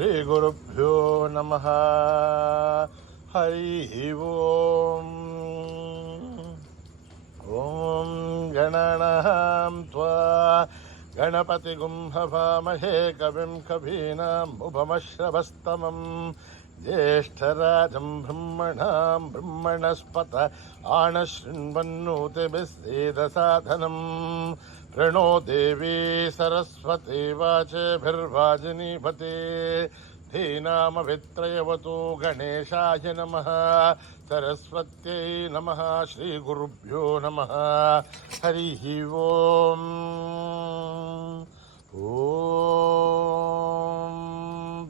श्रीगुरुभ्यो नमः। हरि ओम्। ॐ गणनां त्वा गणपतिगुं हवामहे कविं कवीनाम् उपमश्रवस्तमम् ज्येष्ठराजं ब्रह्मणां ब्रह्मणस्पत आनशृण्वन्नोतिभिस्सेदसाधनम् प्रणो देवी सरस्वती वाचेभिर्वाजिनीपते धीनामभित्रयवतु गणेशाय नमः। सरस्वत्यै नमः। श्रीगुरुभ्यो नमः। हरिः ओम्। ॐ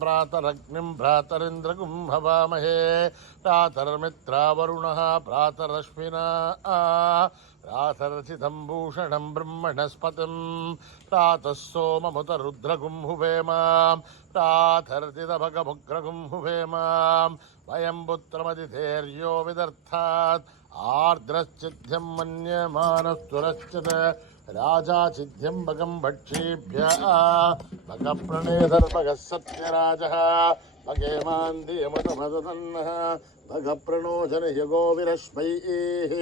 प्रातरग्निं भ्रातरिन्द्रगुं हवामहे प्रातर्मित्रावरुणः प्रातरश्विना प्रातरचितं भूषणं ब्रह्मणस्पतिं प्रातः सोममुतरुद्रगुं हुवेम प्रातर्दिदभगमुग्रगुं हुवेम वयं पुत्रमदितेर्यो विदर्थात् आर्द्रश्चिद्ध्यं मन्यमानस्तुरश्चित् राजा चिद्ध्यं भगं भक्षेभ्यः भगप्रणेधर्भगः सत्यराजः भगेमान्दीयमतमदतन्नः भगप्रणो जनयगो विरश्मैः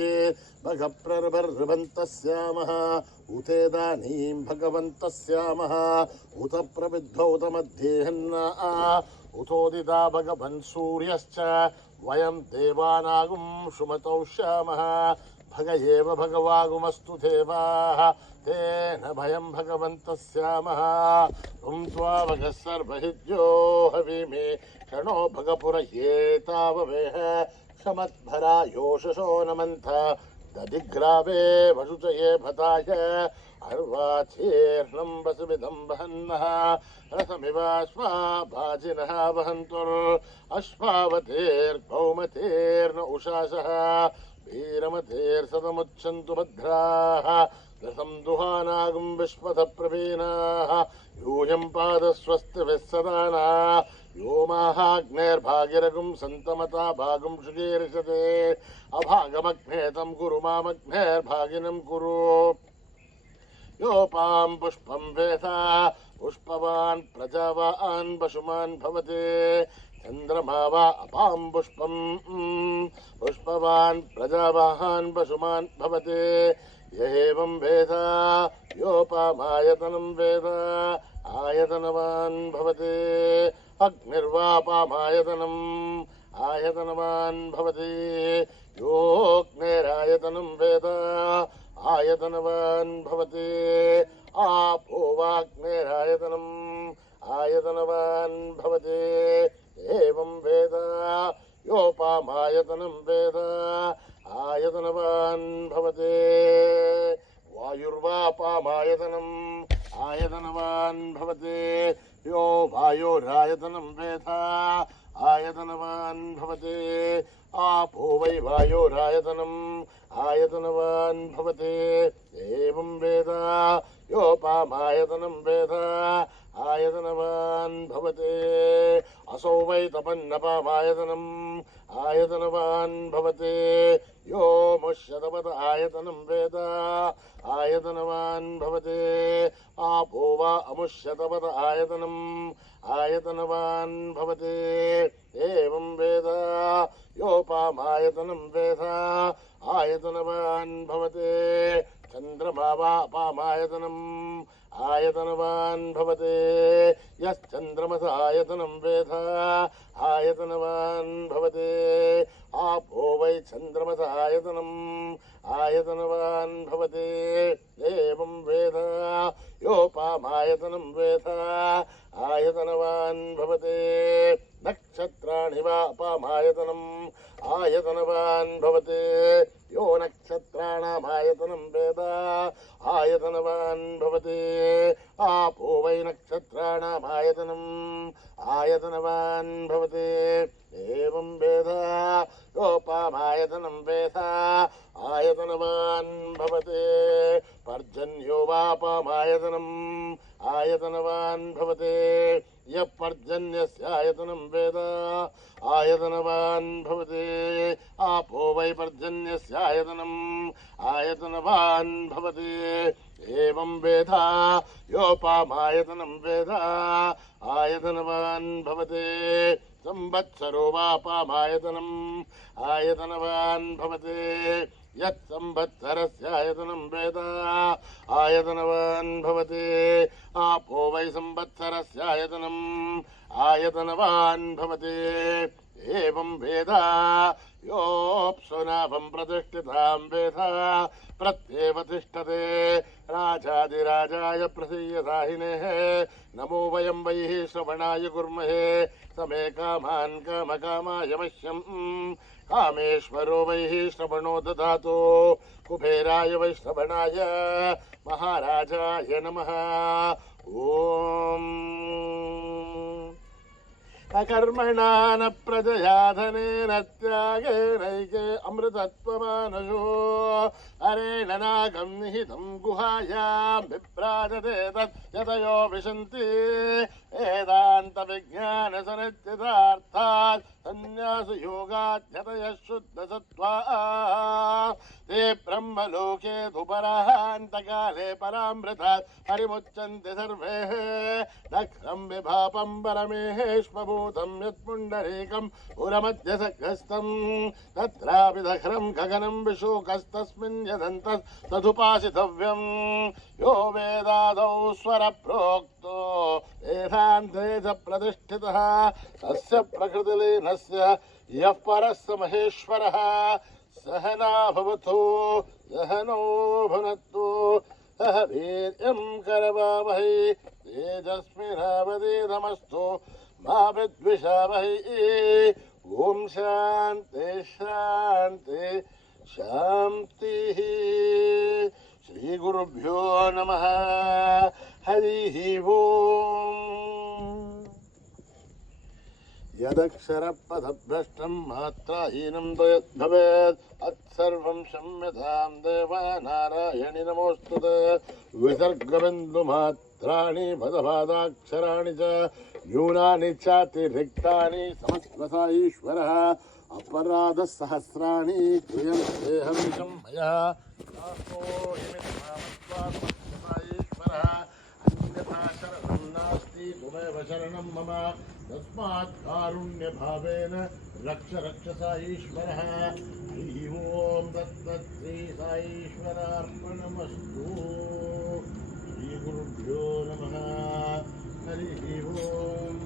भगप्रर्भर्भन्तस्यामः उतेदानीं भगवन्तस्यामः उत प्रविद्धौ तमध्येहन्ना उतोदिता भगवन् सूर्यश्च वयं देवानागुं सुमतौ श्यामः भग एव भगवागुमस्तु देवाः तेन भयं भगवन्तस्यामः त्वं त्वा भगः सर्वहिद्यो हविमे क्षणो भगपुरयेताववेह समद्भरा योषसो नमन्थ दधिग्रावे वसुचये भताय अर्वाचीर्णं वसुमिदं वहन्नः रसमिवाश्वाभाजिनः वहन्तुरश्वावतेर्भौमतेर्न उषासः वीरमतेर्सदमुच्छन्तु भद्राः रसं दुहानागुं विश्वतप्रवीणाः यूयं पादस्वस्तिभिः सदाना यो माहाग्नेर्भागिरगुं सन्तमता भागुं शुगीर्षते अभागमग्ने तं कुरु मामग्नेर्भागिनं कुरु योपां पुष्पं वेता पुष्पवान् प्रजावान् पशुमान् भवते चन्द्रमा वा अपां पुष्पं पुष्पवान् प्रजावान् पशुमान् भवते य एवं वेद योपामायतनं वेद आयतनवान् भवते अग्निर्वापामायतनम् आयतनवान् भवति योऽग्नेरायतनं वेद आयतनवान् भवति आपो वाग्नेरायतनम् आयतनवान् भवति एवं वेद योपामायतनं वेद आयतनवान् भवति वायुर्वापामायतनम् आयतनवान् भवति यो वायोरायतनं वेद आयतनवान् भवति आपो वै वायोरायतनम् आयतनवान् भवति एवं वेद योपामायतनं वेद आयतनवान् भवति असौ वै तपन्नपामायतनम् आयतनवान् भवति यो मुष्यतपद आयतनं वेद आयतनवान् भवति आपो वा अमुष्यतपद आयतनम् आयतनवान् भवति एवं वेद योपामायतनं वेद आयतनवान् भवति चन्द्रमा वा अपामायतनम् आयतनवान् भवति यश्चन्द्रमस आयतनं वेद आयतनवान् भवति आपो वै चन्द्रमस आयतनम् आयतनवान् भवति एवं वेद योपामायतनं वेद आयतनवान् भवति नक्षत्राणि वा अपामायतनम् आयतनवान् भवति यो नक्षत्राणामायतनं वेद आयतनवान् भवति आपो वै नक्षत्राणामायतनम् आयतनवान् भवति एवं वेद योपामायतनं वेद आयतनवान् भवति पर्जन्यो वापामायतनम् आयतनवान् भवति यः पर्जन्यस्यायतनं वेद आयतनवान् भवति आपो वै पर्जन्यस्यायतनम् आयतनवान् भवति एवं वेद योपामायतनं वेद आयतनवान् भवते संवत्सरो वापामायतनम् आयतनवान् भवते यत् संवत्सरस्यायतनं वेद आयतनवान् भवते आपो वै संवत्सरस्यायतनम् आयतनवान् भवते एवं वेद योऽप्सुनाभं प्रतिष्ठितां वेद प्रत्येव तिष्ठते राजाधिराजाय प्रसीयसाहिनेः नमो वयं वैः श्रवणाय कुर्महे समे कामान् कामकामाय मह्यं कामेश्वरो वैः श्रवणो ददातु कुबेराय वै श्रवणाय महाराजाय नमः ॐ अकर्मणा न प्रजया धनेन त्यागेनैके अमृतत्वमानशो अरेण नागं निहितं गुहायां विभ्राजते तत् यतयो विशन्ति वेदान्तविज्ञानसनिश्चितार्थात् संन्यासयोगाध्यतयः शुद्धसत्त्वाः ते ब्रह्मलोके धुपरान्तकाले परामृतात् परिमुच्यन्ते सर्वे दक्षं विभापं परमेश्वभूतं यत्पुण्डरीकं पुरमध्यसखस्तं तत्रापि दघ्रं गगनं विशोकस्तस्मिन् यदन्तस्तदुपासितव्यं यो वेदादौ स्वरप्रोक्तो वेदान्ते च प्रतिष्ठितः तस्य प्रकृतिलीनस्य यः परः स महेश्वरः सहना भवतु सहनौ भुनक्तु सह वीर्यं करवावहै तेजस्विनावधीतमस्तु मा विद्विषावहै ॐ शान्ति शान्ति शान्तिः श्रीगुरुभ्यो नमः हरिः ओम् यदक्षरपदभ्रष्टं मात्राहीनं भवेत् तत्सर्वं क्षम्यतां देवा नारायणि नमोऽस्तुते विसर्गबिन्दुमात्राणि पदपादाक्षराणि च न्यूनानि चातिरिक्तानि समस्वसा ईश्वरः अपराधसहस्राणि क्रियन्तेऽहं मया ईश्वरः अन्यथा शरणं नास्ति त्वमेव शरणं मम तस्मात् कारुण्यभावेन रक्ष रक्षसा ईश्वरः हरिः ओं तत्तत् श्री साईश्वरार्पणमस्तु श्रीगुरुभ्यो नमः हरिः ओम्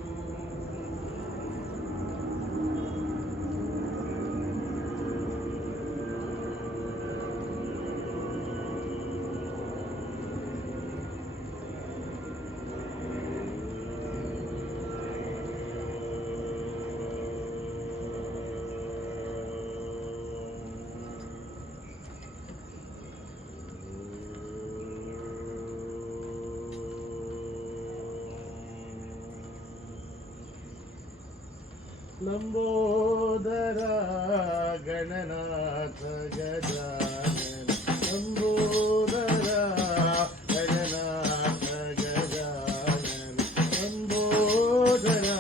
लंबोदरा गणनाथ गजानन लंबोदरा गणनाथ गजानन लंबोदरा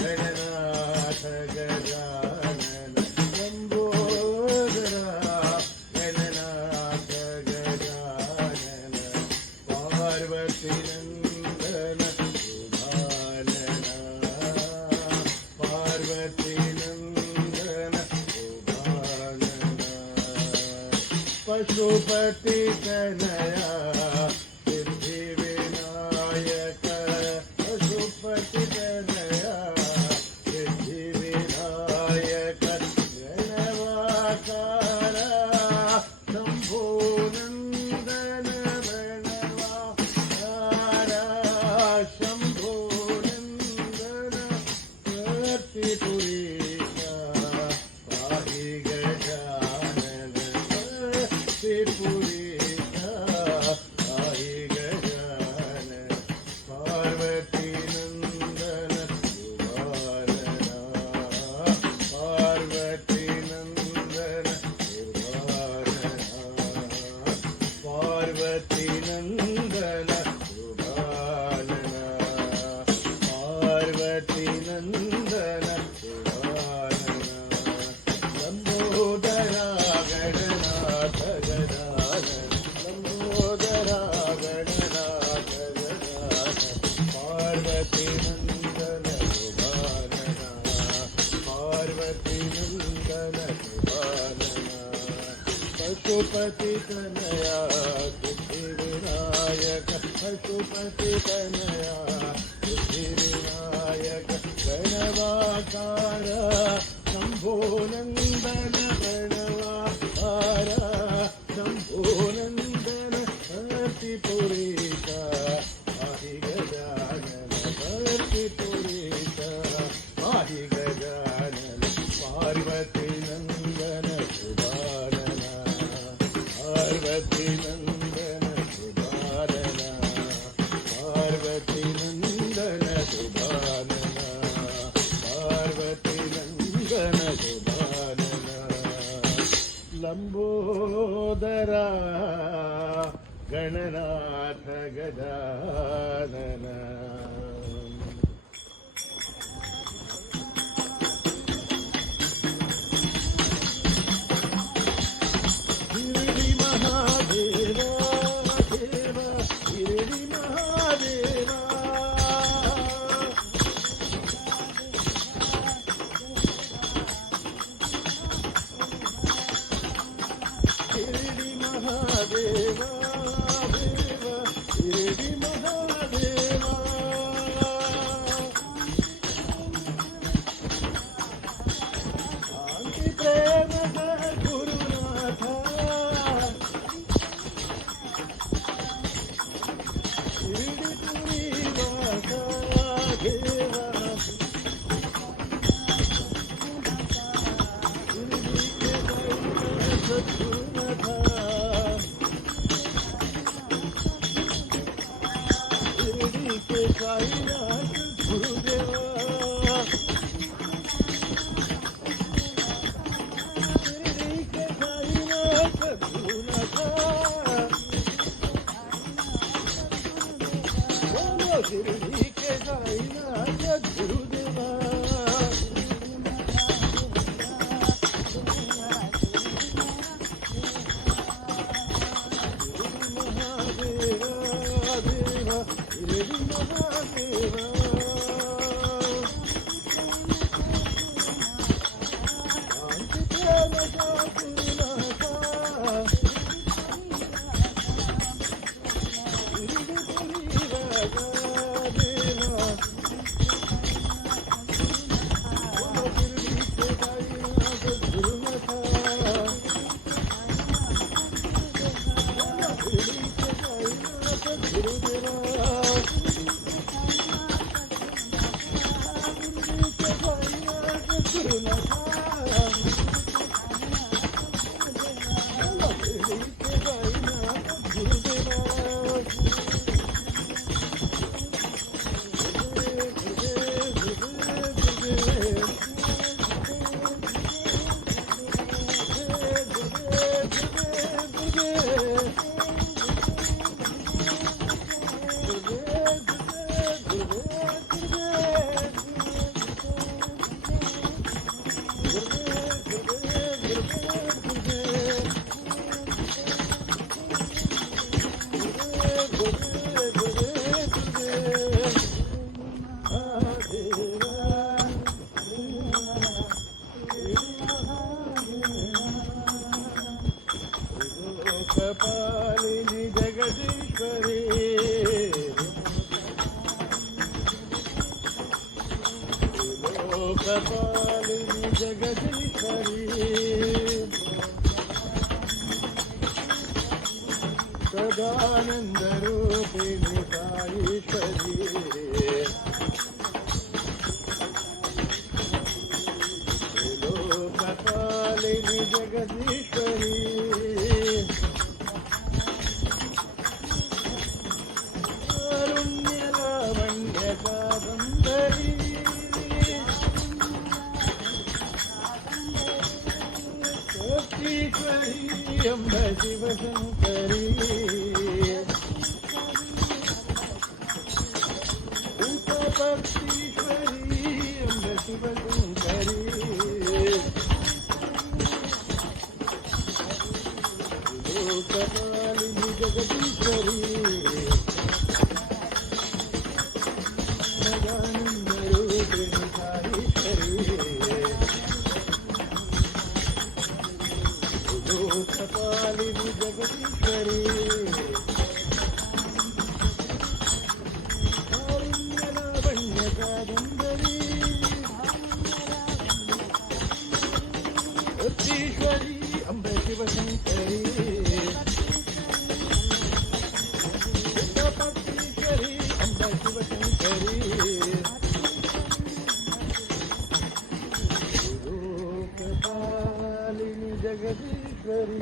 गणनाथ गजानन लंबोदरा गणनाथ गजानन पार्वती नंदन पशुपति तनया सिद्धि विनायक पशुपति तनया सिद्धि विनायक गणवाकारा शंभो नंदन गणवाकारा शंभो नंदन कर्तिपुरीशा पाहि गजानन पुरीशा पार्वती नंदन सुभानना पार्वती नंदन सुभानना पशुपति तनया बुद्धि विनायक पशुपति तनया बुद्धि विनायक गणवाकार शंभो नंदन गणवाकार शंभो नंदन भक्तिपुरीता पाहि गजानन भक्तिपुरीता पाहि गजानन पार्वती नंदन सुभानना पार्वती नंदन सुभानना पार्वती नंदन सुभानना पार्वती नंदन सुभानना लंबोदरा गणनाथ गजानन शिरडी महादेवा देवा शिरडी महादेवा शिरडी महादेवा देवा शिरडी महादेवा शांती प्रेम गुरुनाथ शिरडी पुरी वासा देवा शिरडी के सद्गुरुनाथ शिरडी के साईनाथ गुरुदेवा शिरडी के साईनाथ गुरुनाथ बोलो शिरडी के साईनाथ गुरुदेवा महादेवा देवा शिरडी महादेवा शांती प्रेम गुरुनाथ शिरडी पुरी वासा देवा बोलो शिरडी के साईनाथ गुरुनाथ शिरडी के साईनाथ गुरुदेवा शिरडी के साईनाथ गुरुनाथ बोलो शिरडी के साईनाथ गुरुदेवा लोकपालिनी जगदीश्वरी लोकपालिनी जगदीश्वरी सदानंद रूपिणी साईश्वरी लोकपालिनी जगदीश्वरी कारुण्य लावण्य कादंबरी शक्तीश्वरी अम्ब शिवशंकरी भक्तीश्वरी अम्ब शिवशंकरी लोकपालिनी जगदीश्वरी सदानंद रूपिणी साईश्वरी लोकपालिनी जगदीश्वरी कारुण्यलावण्य कादंबरी ईश्वरी अंब शिवशंकरी ईश्वरी अंब शिवशंकरी लोकपालिनी जगदीश्वरी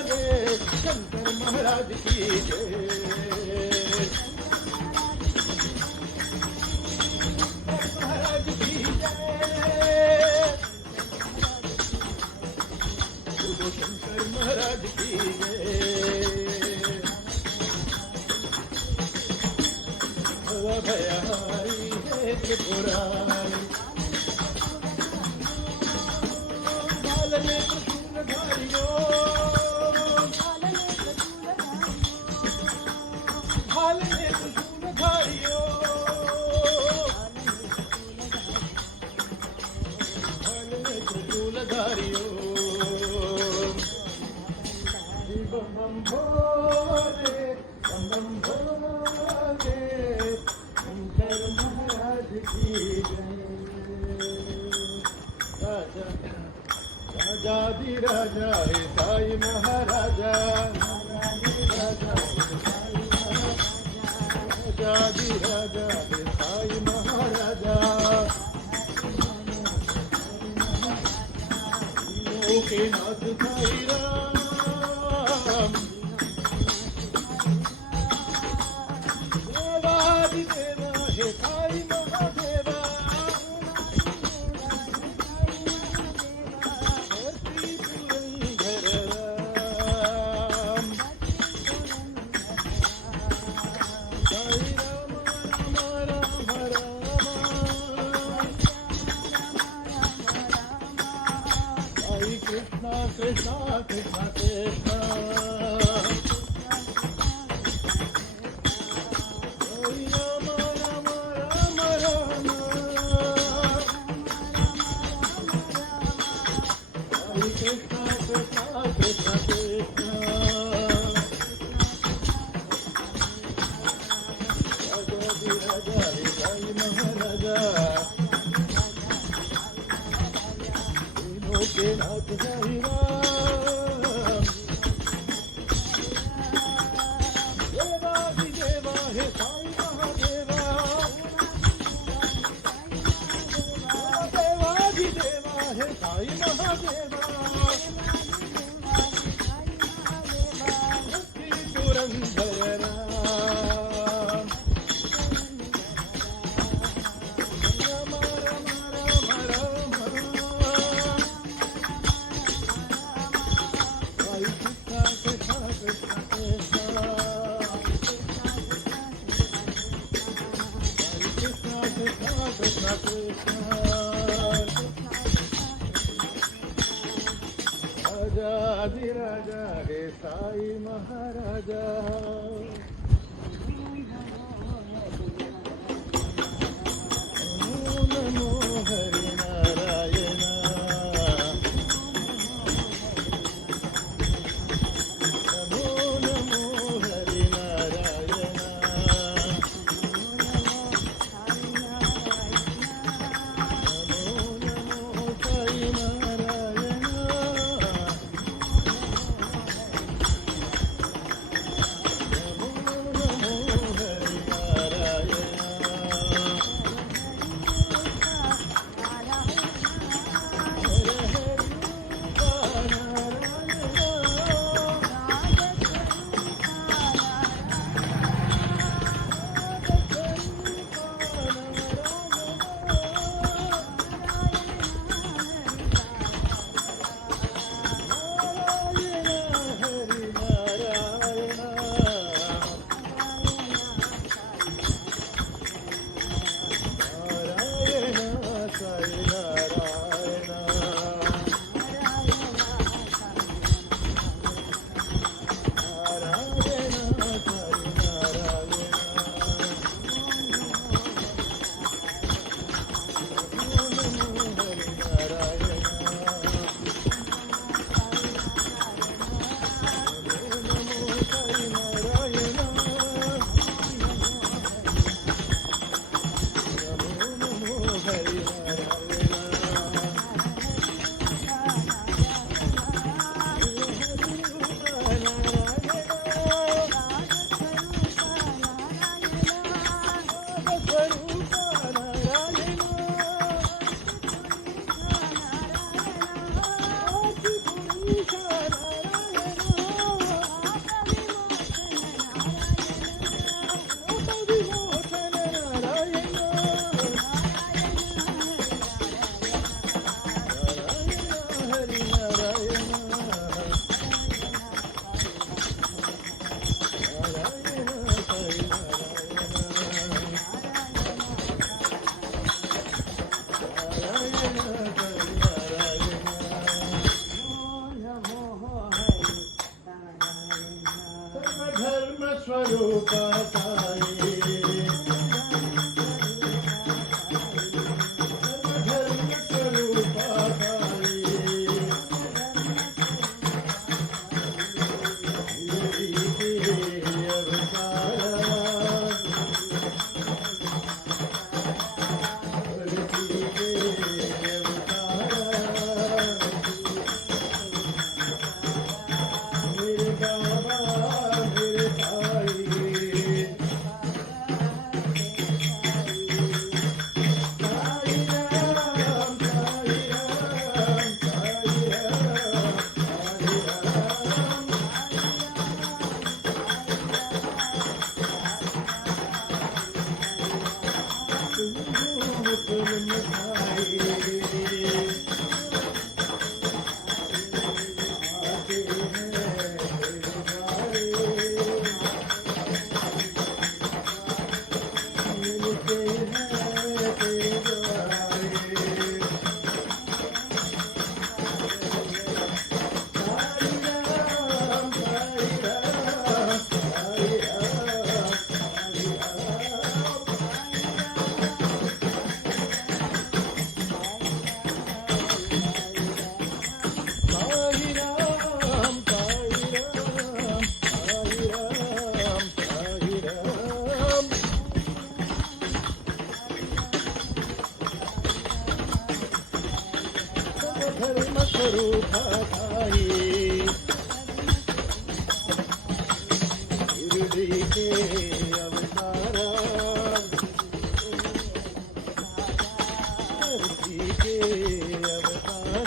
शंकर महाराज की शंकर महाराज की जय महाराज की जय शंकर महाराज की जय भयहारी जय त्रिपुरारी भालने त्रिशूलधारियो भालने त्रिशूलधारियो भालने त्रिशूलधारियो बम बम भोले शंकर महाराज की जय राजा राजाधि राजा हे साई महाराजा राजाधि राजा हे साई महाराजा के नाथ साई राम देवाधि देवा हे Sai Mahadeva Krishna Krishna Krishna Krishna Hare Rama Rama Rama Rama Hare Krishna Krishna Krishna Krishna Raja Raja Sai Maharaja के नाथ साई राम देवाधि देवा हे साई महादेवा देवाधि देवा हे साई महादेवा भक्ती Purandar Ram Ram Ram Ram Ram Sai Krishna Krishna Krishna Krishna Krishna Krishna Raja Adhiraja He Sai Maharaja Namo Namo Hari Narayana Namo Namo Hari Narayana स्वरूप साई धर्म स्वरूप साई स्वरूप साई गिरडी के अवतारा धरती के अवतारा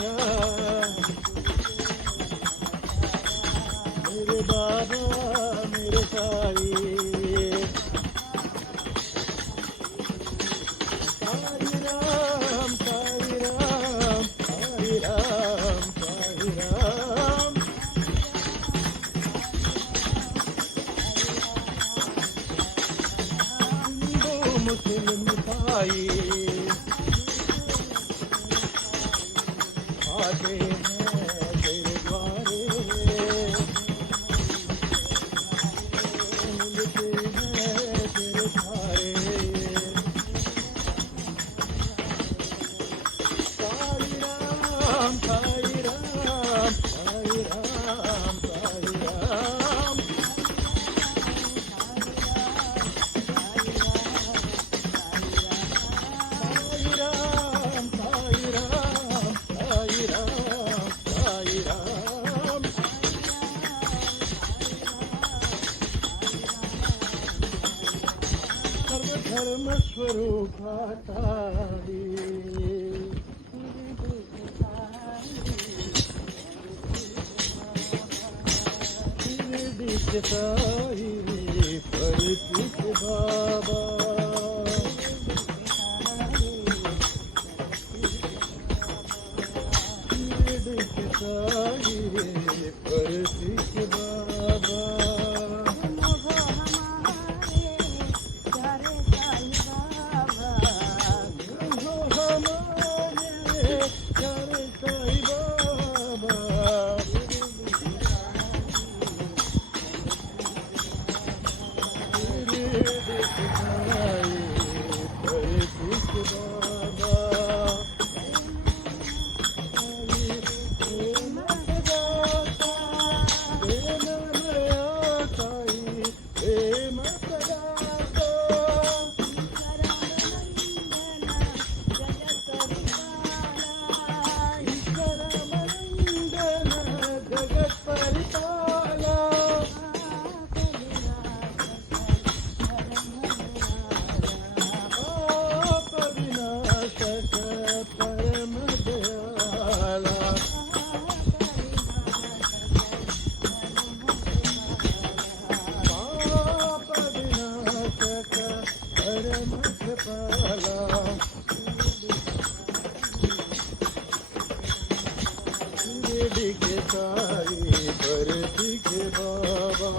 साई आते हैं तेरे द्वारे मिलते हैं तेरे थारे साई राम साई राम साई राम साई राम धर्म स्वरूपाताई शिरडी के साई परती के बाबा शिरडी के साई परती के बाबा शिरडी के साई परती के बाबा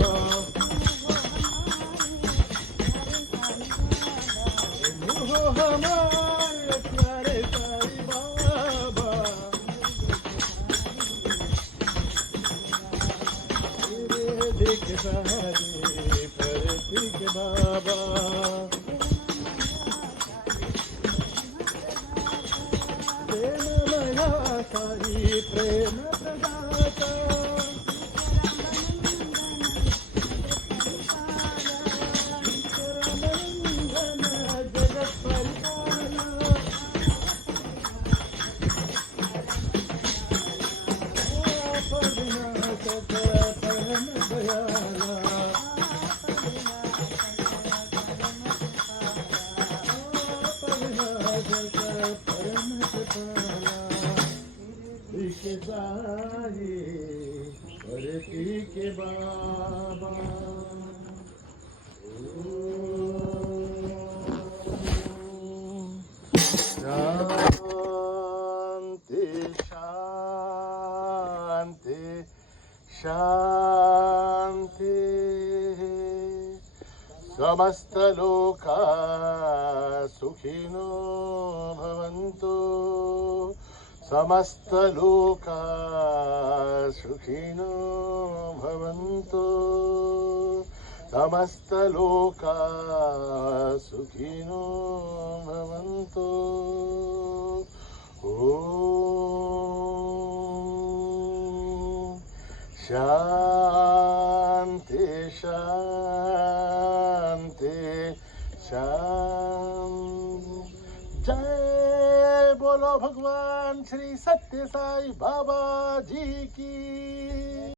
हो हमारे प्यारे साई बाबा शिरडी के साई परती के बाबा प्रेममया साई प्रेम प्रदाता जगत परिपालना विनाशक परम दयाला परम कृपाला के साई परती के बाबा शांति शांति शांति समस्त लोका सुखिनो भवन्तु समस्त लोका सुखिनो भवन्तु समस्त लोका सुखिनो भवन्तु ॐ शान्ति शान्ति शान्ति जय बोलो भगवान श्री सत्य साई बाबा जी की।